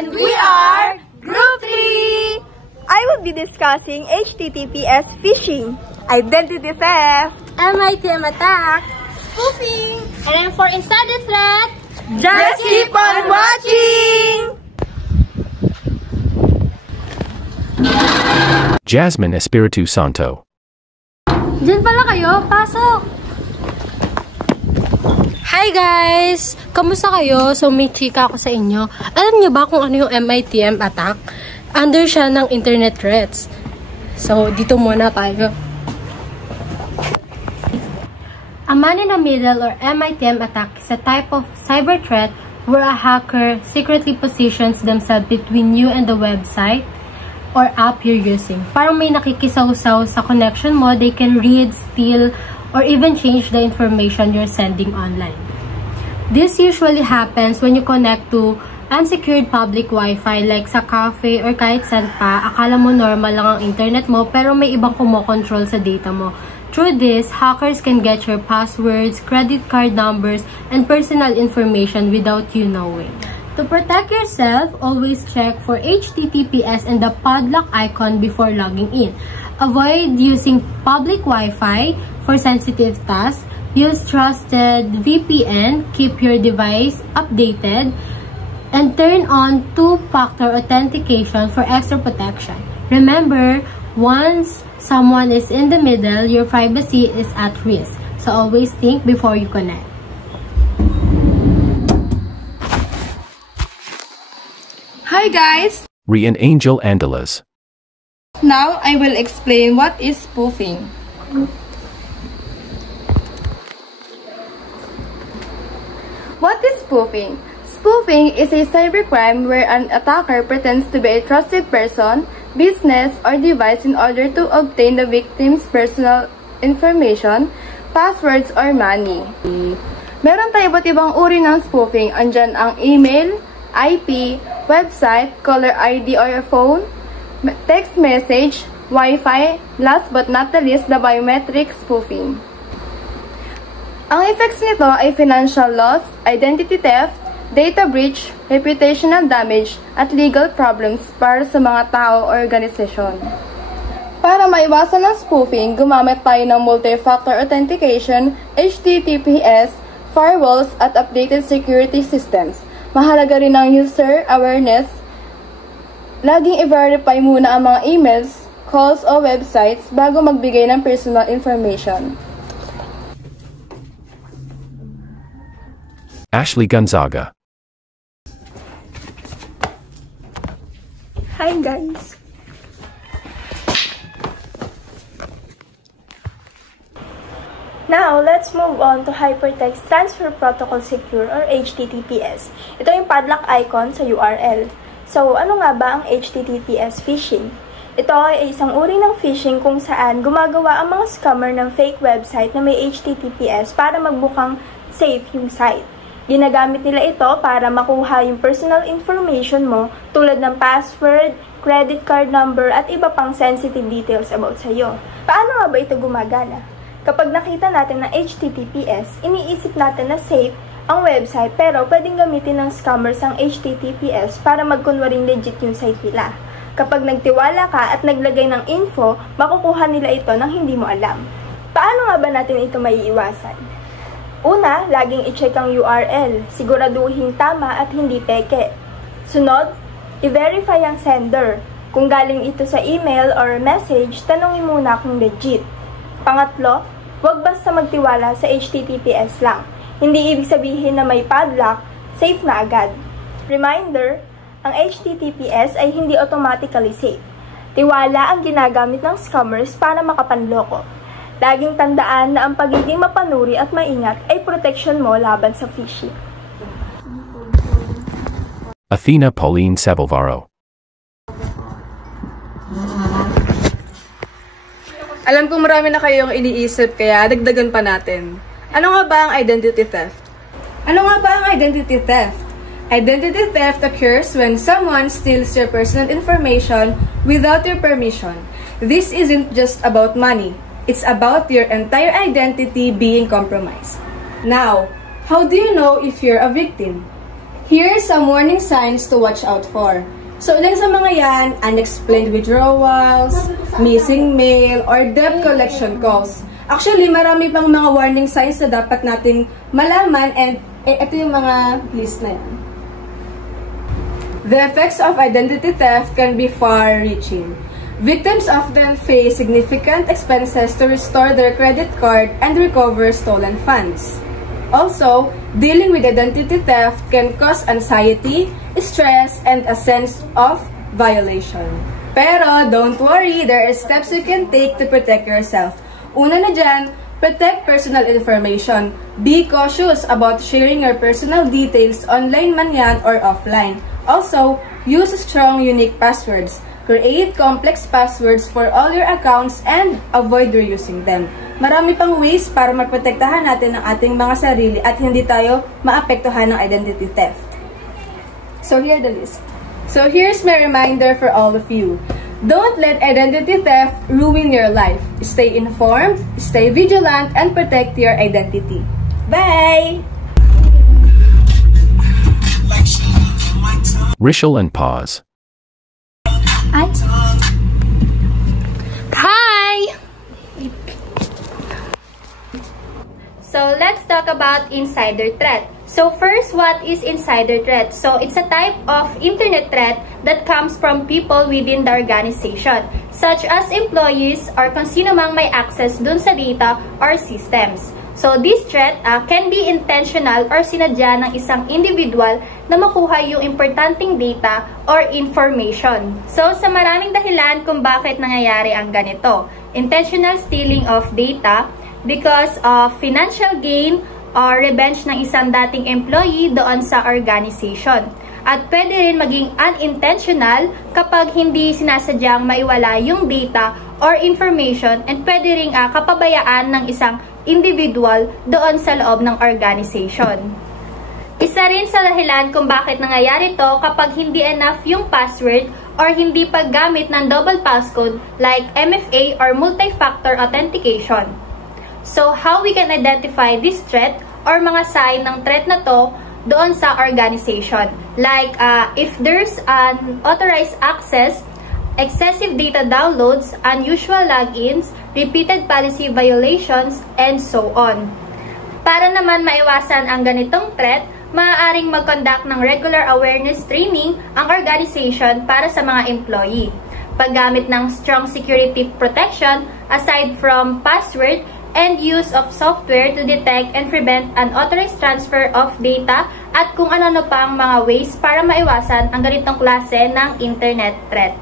And we are Group 3! I will be discussing HTTPS phishing, identity theft, MITM attack, spoofing, and for insider threat, just keep on watching! Jasmine Espiritu Santo. Diyan pala kayo, pasok! Hi guys! Kamusta kayo? So may chika ako sa inyo. Alam niyo ba kung ano yung MITM attack? Under siya ng internet threats. So dito muna tayo. A man-in-the-middle or MITM attack is a type of cyber threat where a hacker secretly positions themselves between you and the website or app you're using. Parang may nakikisaw-saw sa connection mo, they can read, steal, or even change the information you're sending online. This usually happens when you connect to unsecured public Wi-Fi like sa cafe or kahit saan pa. Akala mo normal lang ang internet mo pero may ibang kumokontrol sa data mo. Through this, hackers can get your passwords, credit card numbers, and personal information without you knowing. To protect yourself, always check for HTTPS and the padlock icon before logging in. Avoid using public Wi-Fi for sensitive tasks. Use trusted VPN, keep your device updated, and turn on two-factor authentication for extra protection. Remember, once someone is in the middle, your privacy is at risk. So always think before you connect. Hi guys! Rian Angel Andalas. Now I will explain what is spoofing. What is spoofing? Spoofing is a cybercrime where an attacker pretends to be a trusted person, business, or device in order to obtain the victim's personal information, passwords, or money. Meron tayo iba't ibang uri ng spoofing. Andyan ang email, IP, website, caller ID or phone, text message, Wi-Fi, last but not the least, the biometric spoofing. Ang effects nito ay financial loss, identity theft, data breach, reputational damage, at legal problems para sa mga tao o organisasyon. Para maiwasan ang spoofing, gumamit tayo ng multi-factor authentication, HTTPS, firewalls, at updated security systems. Mahalaga rin ang user awareness. Laging i-verify muna ang mga emails, calls o websites bago magbigay ng personal information. Ashley Gonzaga. Hi guys! Now, let's move on to Hypertext Transfer Protocol Secure or HTTPS. Ito yung padlock icon sa URL. So, ano nga ba ang HTTPS phishing? Ito ay isang uri ng phishing kung saan gumagawa ang mga scammer ng fake website na may HTTPS para magbukang safe yung site. Ginagamit nila ito para makuha yung personal information mo tulad ng password, credit card number, at iba pang sensitive details about sa'yo. Paano nga ba ito gumagana? Kapag nakita natin ng HTTPS, iniisip natin na safe ang website pero pwedeng gamitin ng scammers ang HTTPS para magkunwaring legit yung site nila. Kapag nagtiwala ka at naglagay ng info, makukuha nila ito nang hindi mo alam. Paano nga ba natin ito maiiwasan? Una, laging i-check ang URL, siguraduhin tama at hindi peke. Sunod, i-verify ang sender. Kung galing ito sa email or message, tanungin muna kung legit. Pangatlo, huwag basta magtiwala sa HTTPS lang. Hindi ibig sabihin na may padlock, safe na agad. Reminder, ang HTTPS ay hindi automatically safe. Tiwala ang ginagamit ng scammers para makapanloko. Laging tandaan na ang pagiging mapanuri at maingat ay protection mo laban sa phishing. Athena Pauline Sabalvaro. Alam kong marami na kayong iniisip kaya dagdagan pa natin. Ano nga ba ang identity theft? Ano nga ba ang identity theft? Identity theft occurs when someone steals your personal information without your permission. This isn't just about money. It's about your entire identity being compromised. Now, how do you know if you're a victim? Here's some warning signs to watch out for. So, ilan sa mga yan, unexplained withdrawals, missing mail, or debt collection calls. Actually, marami pang mga warning signs na dapat nating malaman and ito yung mga list na yan. The effects of identity theft can be far-reaching. Victims often face significant expenses to restore their credit card and recover stolen funds. Also, dealing with identity theft can cause anxiety, stress, and a sense of violation. Pero, don't worry, there are steps you can take to protect yourself. Una na dyan, protect personal information. Be cautious about sharing your personal details online man yan or offline. Also, use strong, unique passwords. Create complex passwords for all your accounts and avoid reusing them. Marami pang ways para maprotektahan natin ang ating mga sarili at hindi tayo maapektuhan ng identity theft. So, here the list. So, here's my reminder for all of you. Don't let identity theft ruin your life. Stay informed, stay vigilant, and protect your identity. Bye! Rishel and Pause. Hi! So, let's talk about insider threat. So, first, what is insider threat? So, it's a type of internet threat that comes from people within the organization, such as employees or kung sino mang may access dun sa data or systems. So, this threat can be intentional or sinadya ng isang individual na makuha yung importanteng data or information. So, sa maraming dahilan kung bakit nangyayari ang ganito. Intentional stealing of data because of financial gain or revenge ng isang dating employee doon sa organization. At pwede rin maging unintentional kapag hindi sinasadyang maiwala yung data or information and pwede rin kapabayaan ng isang individual doon sa loob ng organization. Isa rin sa dahilan kung bakit nangyayari to kapag hindi enough yung password or hindi paggamit ng double passcode like MFA or multi-factor authentication. So, how we can identify this threat or mga sign ng threat na to doon sa organization? Like, if there's an authorized access, excessive data downloads, unusual logins, repeated policy violations, and so on. Para naman maiwasan ang ganitong threat, maaaring mag-conduct ng regular awareness training ang organization para sa mga employee. Paggamit ng strong security protection aside from password and use of software to detect and prevent unauthorized transfer of data at kung ano-ano pa ang mga ways para maiwasan ang ganitong klase ng internet threat.